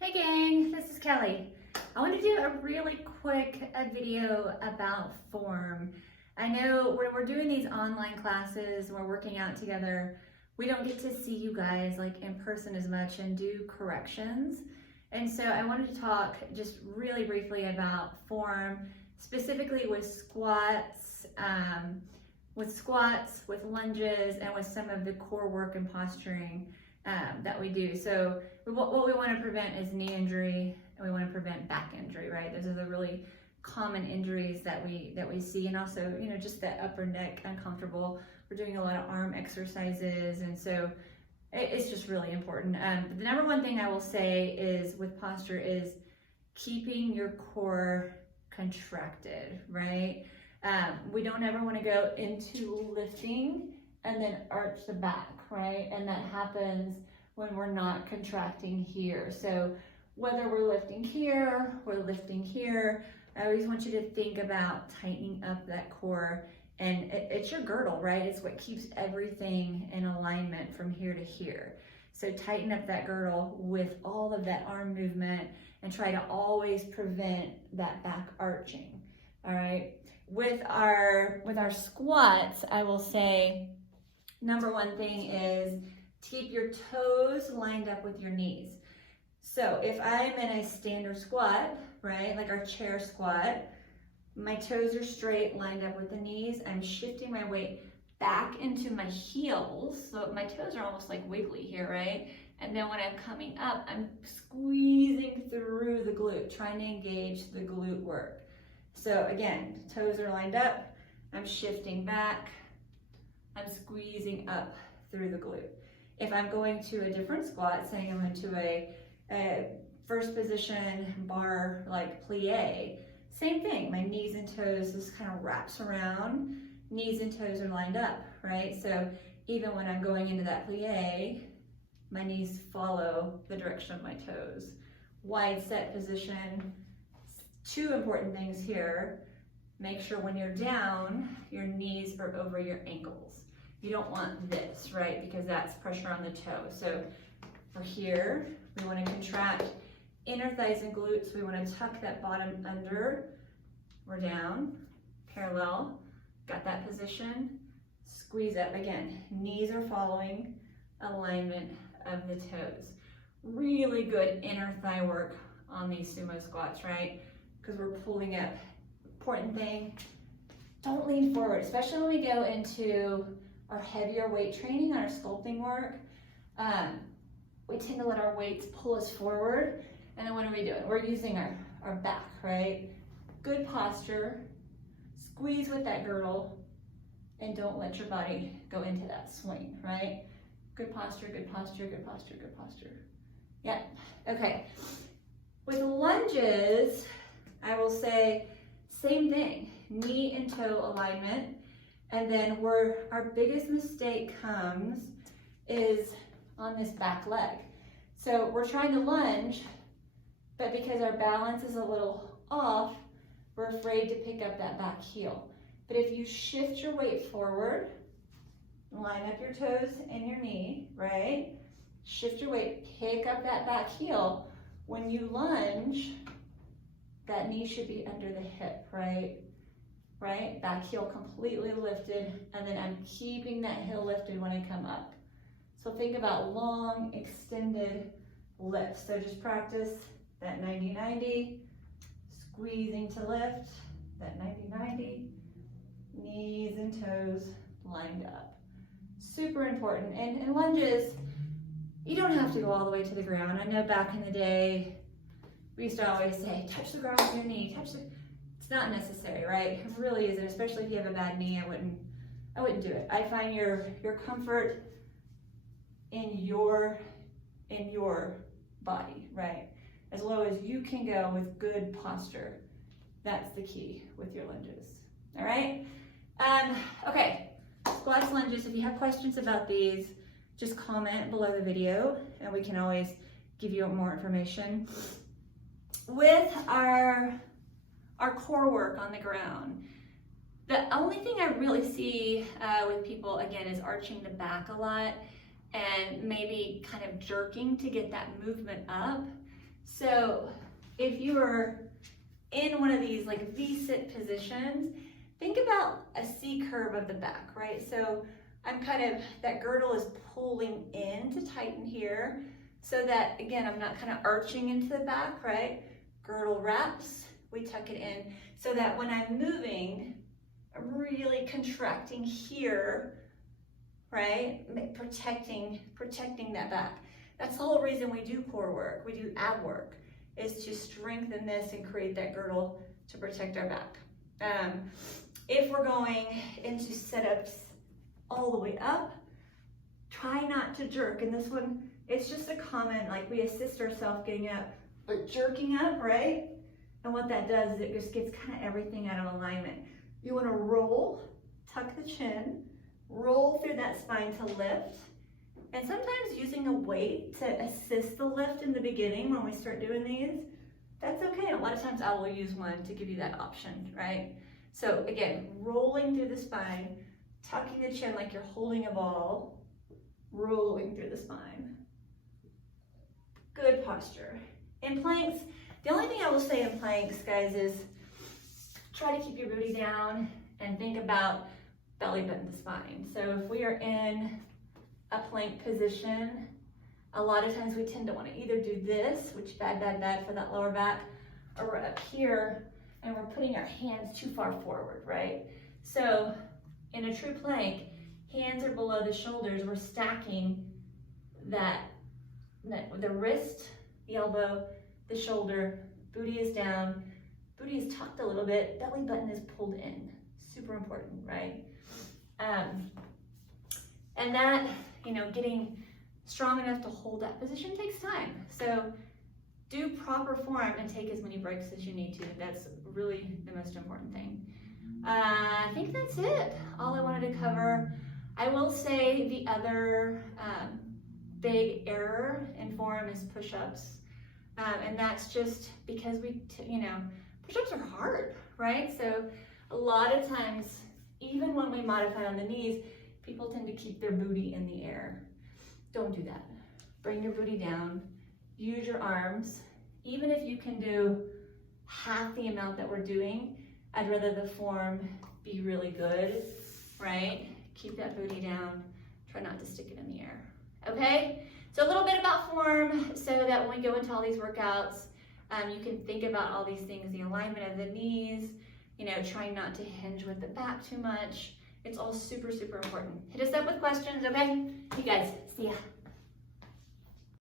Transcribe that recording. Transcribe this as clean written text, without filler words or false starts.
Hey gang, this is Kelly. I want to do a really quick video about form. I know when we're doing these online classes, we're working out together, we don't get to see you guys like in person as much and do corrections. And so I wanted to talk just really briefly about form, specifically with squats, with lunges, and with some of the core work and posturing that we do. So what we want to prevent is knee injury, and we want to prevent back injury, right? Those are the really common injuries that we see, and also, you know, just that upper neck uncomfortable. We're doing a lot of arm exercises, and so it's just really important. The number one thing I will say is with posture is keeping your core contracted, right? We don't ever want to go into lifting and then arch the back, right? And that happens when we're not contracting here. So whether we're lifting here or lifting here, I always want you to think about tightening up that core. And it's your girdle, right? It's what keeps everything in alignment from here to here. So tighten up that girdle with all of that arm movement and try to always prevent that back arching, all right? With our squats, I will say, number one thing is to keep your toes lined up with your knees. So if I'm in a standard squat, right, like our chair squat, my toes are straight, lined up with the knees. I'm shifting my weight back into my heels. So my toes are almost like wiggly here, right? And then when I'm coming up, I'm squeezing through the glute, trying to engage the glute work. So again, toes are lined up, I'm shifting back, I'm squeezing up through the glute. If I'm going to a different squat, saying I'm into a first position bar like plie, same thing, my knees and toes just kind of wraps around, knees and toes are lined up, right? So even when I'm going into that plie, my knees follow the direction of my toes. Wide set position. Two important things here. Make sure when you're down, your knees are over your ankles. You don't want this, right? Because that's pressure on the toe. So for here, we want to contract inner thighs and glutes. We want to tuck that bottom under. We're down, parallel, got that position. Squeeze up again. Knees are following alignment of the toes. Really good inner thigh work on these sumo squats, right? Because we're pulling up. Important thing, don't lean forward, especially when we go into our heavier weight training, our sculpting work. We tend to let our weights pull us forward, and then what are we doing? We're using our back, right? Good posture, squeeze with that girdle, and don't let your body go into that swing, right? Good posture, good posture, good posture, good posture. Yeah, okay. With lunges, I will say same thing, knee and toe alignment. And then where our biggest mistake comes is on this back leg. So we're trying to lunge, but because our balance is a little off, we're afraid to pick up that back heel. But if you shift your weight forward, line up your toes and your knee, right? Shift your weight, pick up that back heel. When you lunge, that knee should be under the hip, right? Right? Back heel completely lifted, and then I'm keeping that heel lifted when I come up. So think about long, extended lifts. So just practice that 90-90, squeezing to lift, that 90-90, knees and toes lined up. Super important. And in lunges, you don't have to go all the way to the ground. I know back in the day, we used to always say, touch the ground with your knee, It's not necessary, right? It really isn't, especially if you have a bad knee, I wouldn't do it. I find your comfort in your body, right? As low as you can go with good posture. That's the key with your lunges, all right? Okay, squats, lunges, if you have questions about these, just comment below the video and we can always give you more information. With our core work on the ground, the only thing I really see with people, again, is arching the back a lot and maybe kind of jerking to get that movement up. So if you are in one of these like V-sit positions, think about a C curve of the back, right? So I'm that girdle is pulling in to tighten here so that, again, I'm not kind of arching into the back, right? Girdle wraps, we tuck it in so that when I'm moving, I'm really contracting here, right? Protecting that back. That's the whole reason we do core work, we do ab work, is to strengthen this and create that girdle to protect our back. If we're going into setups all the way up, try not to jerk. And this one, it's just a common, like we assist ourselves getting up, but jerking up, right? And what that does is it just gets kind of everything out of alignment. You want to roll, tuck the chin, roll through that spine to lift. And sometimes using a weight to assist the lift in the beginning when we start doing these, that's okay. A lot of times I will use one to give you that option, right? So again, rolling through the spine, tucking the chin like you're holding a ball, rolling through the spine. Good posture. In planks, the only thing I will say in planks, guys, is try to keep your booty down and think about belly button to spine. So if we are in a plank position, a lot of times we tend to want to either do this, which bad for that lower back, or we're up here and we're putting our hands too far forward, right? So in a true plank, hands are below the shoulders. We're stacking the wrist, the elbow, the shoulder, booty is down, booty is tucked a little bit, belly button is pulled in. Super important, right? And that, getting strong enough to hold that position takes time. So do proper form and take as many breaks as you need to. That's really the most important thing. I think that's it. All I wanted to cover. I will say the other big error in form is push-ups. And that's just because push-ups are hard, right? So a lot of times, even when we modify on the knees, people tend to keep their booty in the air. Don't do that. Bring your booty down, use your arms. Even if you can do half the amount that we're doing, I'd rather the form be really good, right? Keep that booty down, try not to stick it in the air, okay? So a little bit about form so that when we go into all these workouts, you can think about all these things, the alignment of the knees, trying not to hinge with the back too much. It's all super, super important. Hit us up with questions, okay? You guys, see ya.